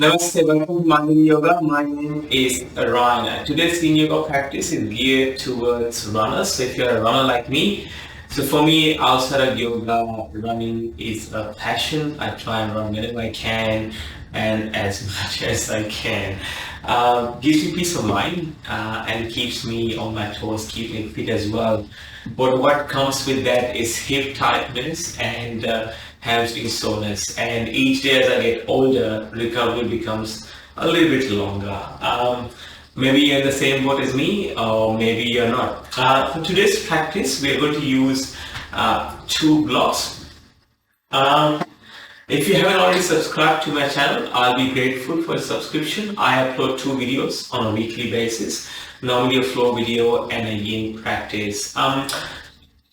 Namaste, welcome to Morning Yoga. My name is Ryan. Today's Yin Yoga practice is geared towards runners. So if you're a runner like me, so for me, outside of yoga, running is a passion. I try and run whenever I can and as much as I can. Gives me peace of mind and keeps me on my toes, keeps me fit as well. But what comes with that is hip tightness and hamstring soreness. And each day as I get older, recovery becomes a little bit longer. Maybe you're in the same boat as me, or maybe you're not. For today's practice, we're going to use two blocks. If you haven't already subscribed to my channel, I'll be grateful for a subscription. I upload two videos on a weekly basis, normally a flow video and a yin practice.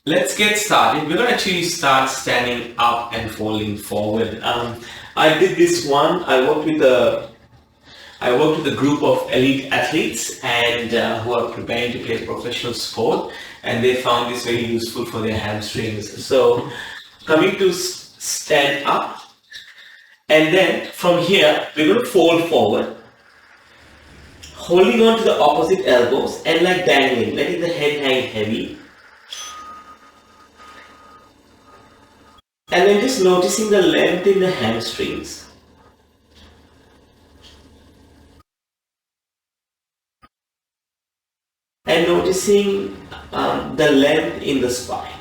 Let's get started. We're going to actually start standing up and folding forward. I did this one. I worked with a group of elite athletes and who are preparing to play professional sport, and they found this very useful for their hamstrings. So coming to stand up, and then from here we're going to fold forward, holding on to the opposite elbows and like dangling, letting the head hang heavy. And then just noticing the length in the hamstrings. And noticing the length in the spine.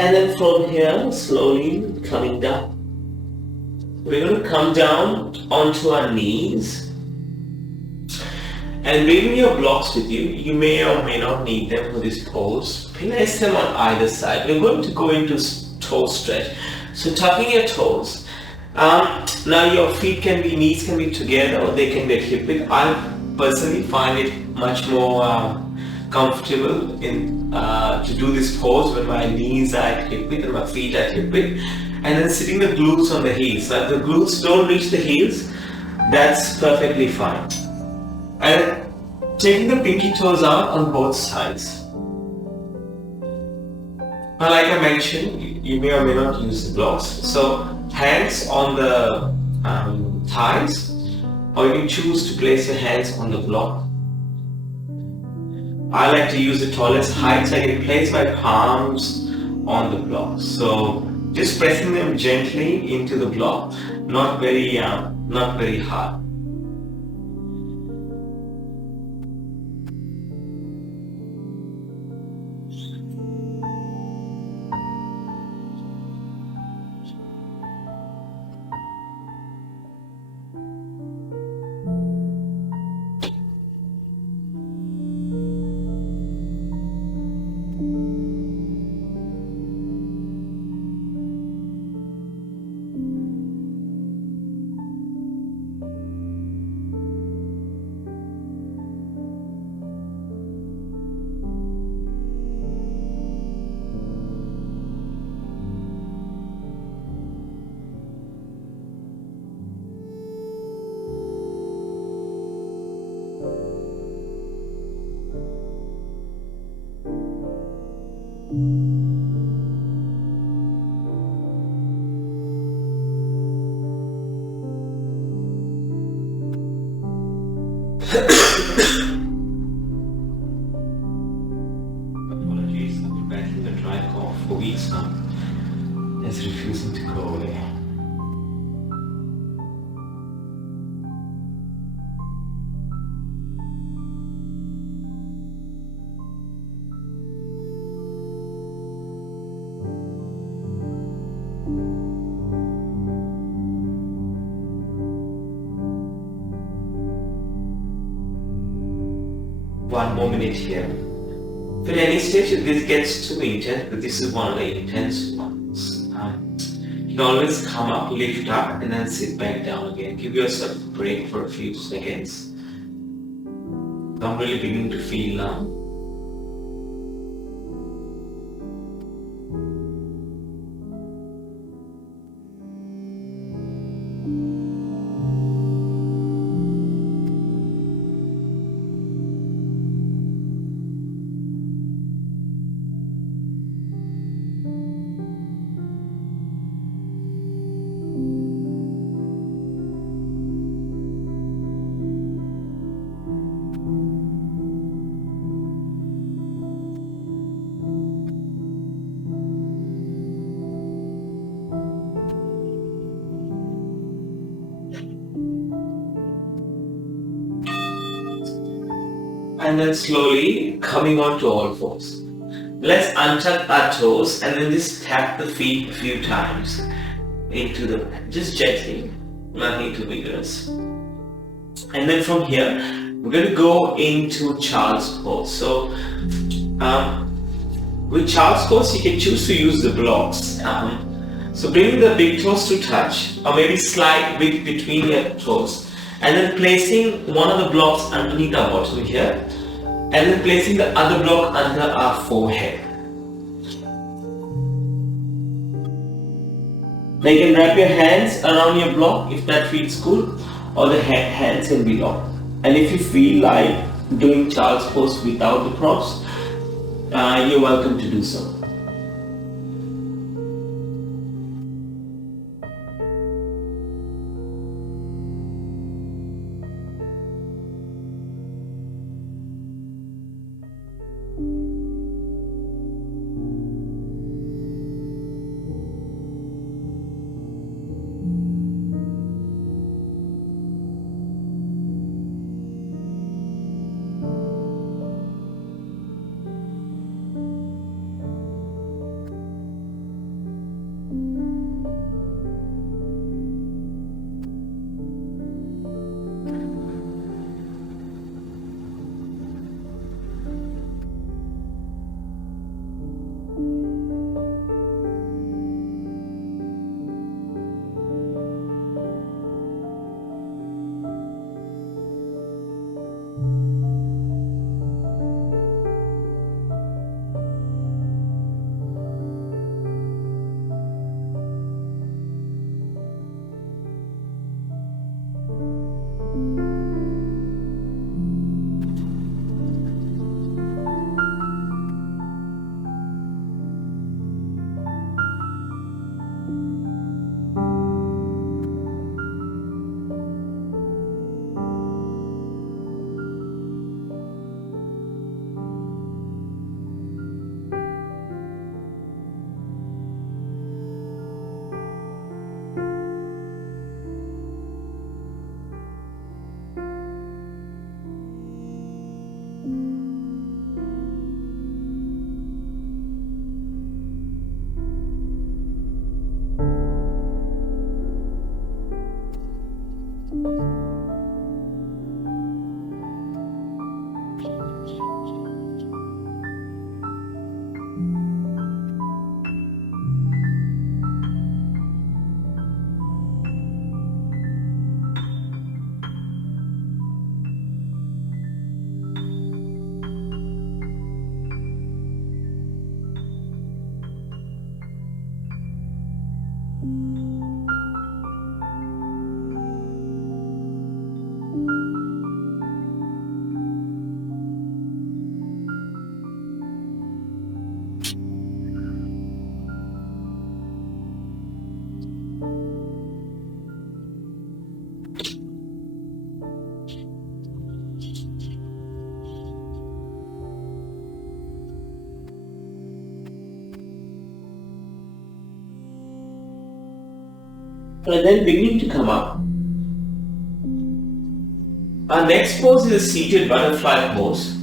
And then from here, slowly coming down. We're going to come down onto our knees and bring your blocks with you. You may or may not need them for this pose. Place them on either side. We're going to go into toe stretch. So tucking your toes. Now your knees can be together or they can be at hip width. I personally find it much more comfortable to do this pose when my knees are at hip width and my feet are at hip width. And then sitting the glutes on the heels. Like the glutes don't reach the heels, that's perfectly fine. And taking the pinky toes out on both sides. Now, like I mentioned, you may or may not use the blocks. So hands on the thighs, or you can choose to place your hands on the block. I like to use the tallest height so I can place my palms on the block. So just pressing them gently into the block, not very hard. Apologies, I've been battling a dry cough for weeks now. It's refusing to go away. One more minute here. If at any stage if this gets too intense, but this is one of the intense ones, you can always come up, lift up, and then sit back down again. Give yourself a break for a few seconds. I'm really beginning to feel now. And then slowly coming on to all fours. Let's untuck our toes and then just tap the feet a few times into the mat. Just gently, nothing too vigorous. And then from here, we're going to go into child's pose. So with child's pose, you can choose to use the blocks. So bringing the big toes to touch, or maybe slide width between your toes, and then placing one of the blocks underneath our bottom here, and then placing the other block under our forehead. Now you can wrap your hands around your block if that feels good, or the hands can be locked. And if you feel like doing child's pose without the props, you're welcome to do so. And then beginning to come up. Our next pose is a seated butterfly pose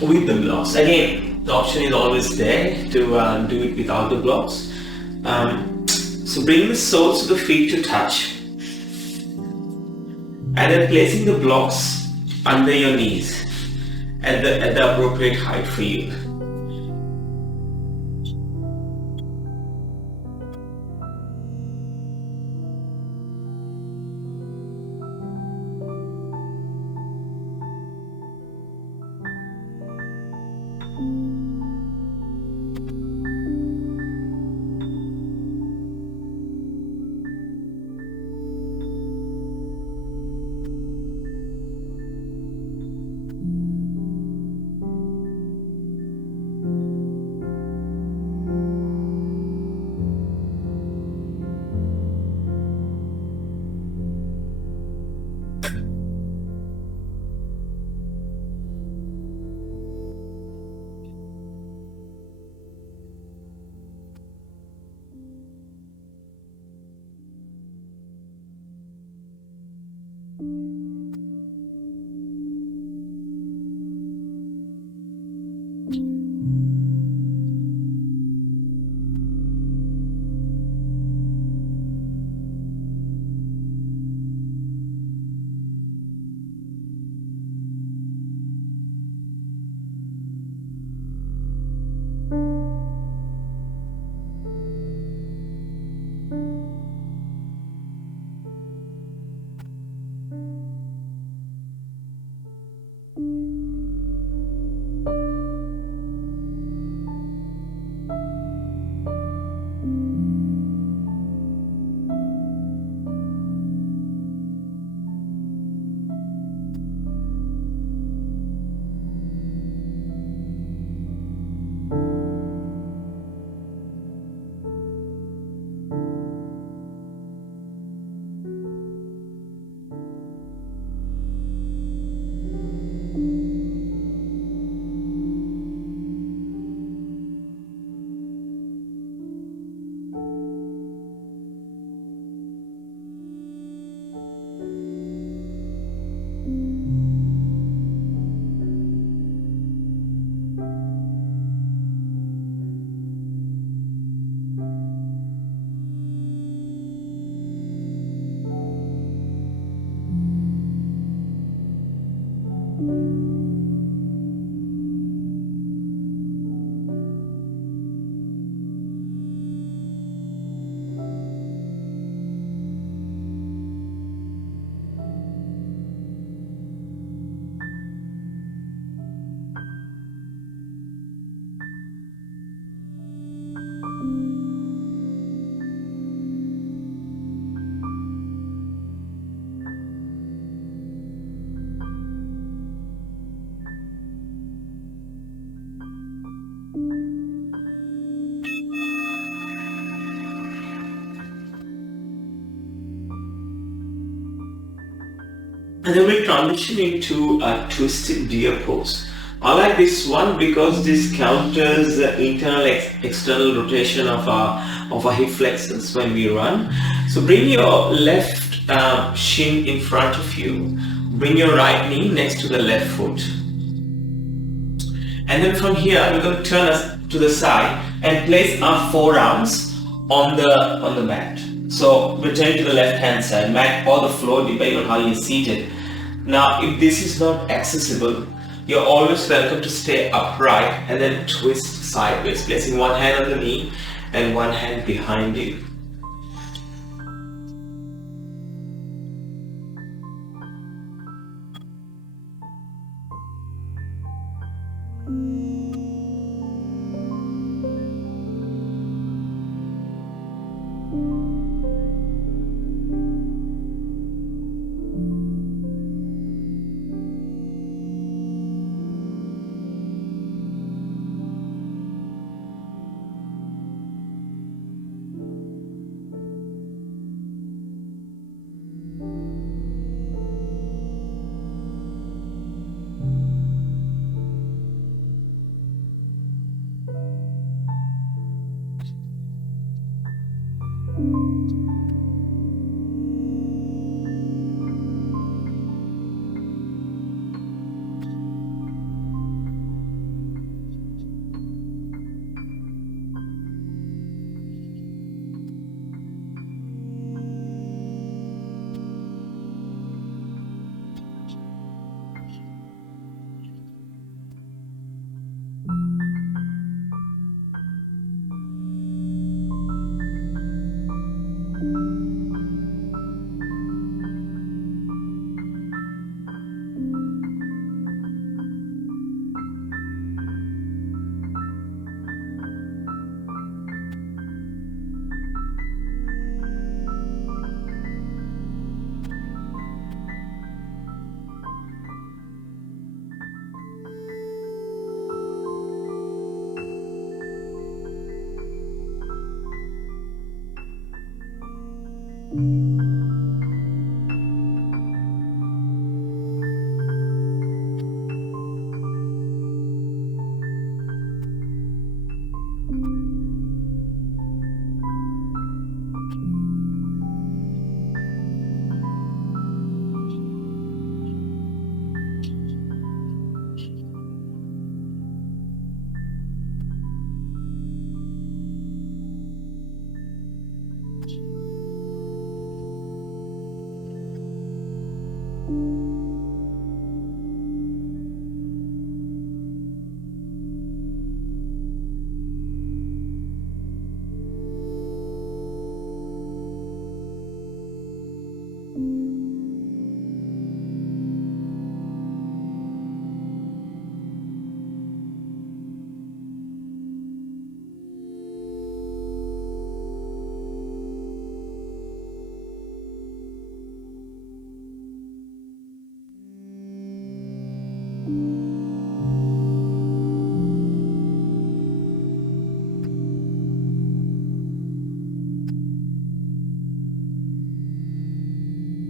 with the blocks. Again, the option is always there to do it without the blocks. So bring the soles of the feet to touch, and then placing the blocks under your knees at the appropriate height for you. And then we transition into a twisted deer pose. I like this one because this counters the internal external rotation of our hip flexors when we run. So bring your left shin in front of you. Bring your right knee next to the left foot. And then from here we're going to turn us to the side and place our forearms on the mat. So return to the left hand side, mat or the floor depending on how you're seated. Now if this is not accessible, you're always welcome to stay upright and then twist sideways, placing one hand on the knee and one hand behind you.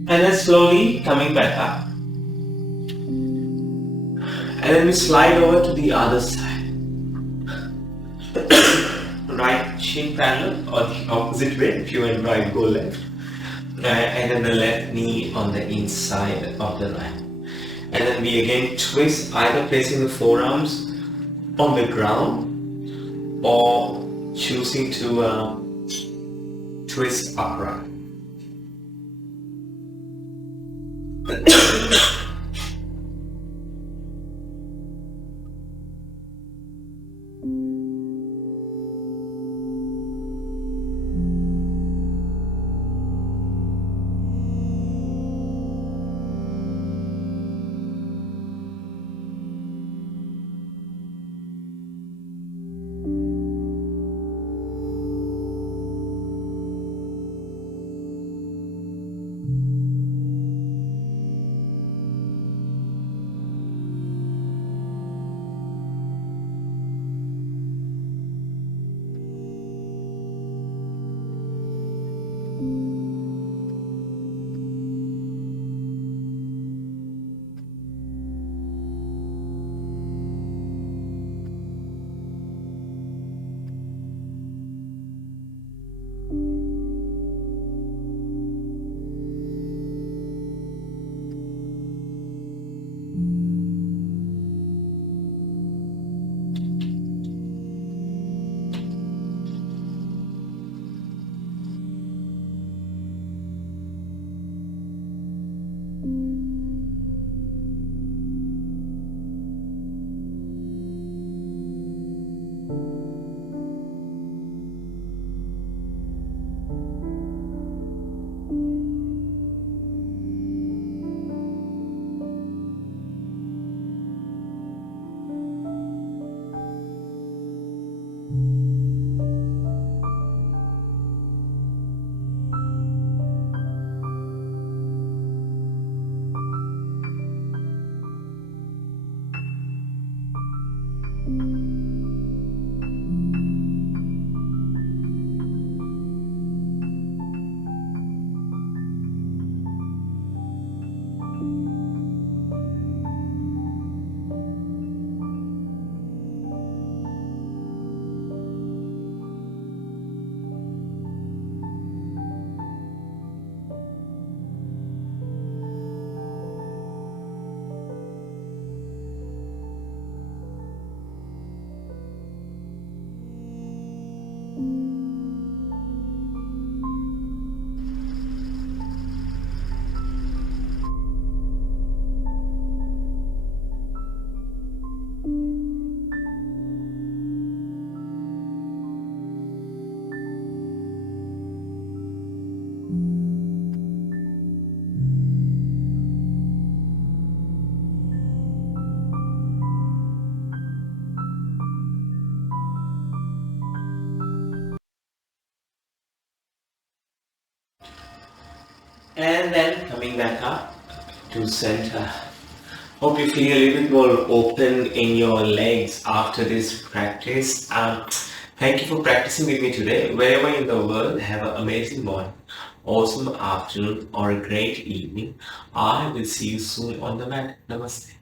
And then slowly coming back up. And then we slide over to the other side. Right shin parallel or the opposite way. If you went right, go left. And then the left knee on the inside of the right. And then we again twist, either placing the forearms on the ground or choosing to twist upright. And then coming back up to center. Hope you feel a little bit more open in your legs after this practice. Thank you for practicing with me today. Wherever in the world, have an amazing morning, awesome afternoon, or a great evening. I will see you soon on the mat. Namaste.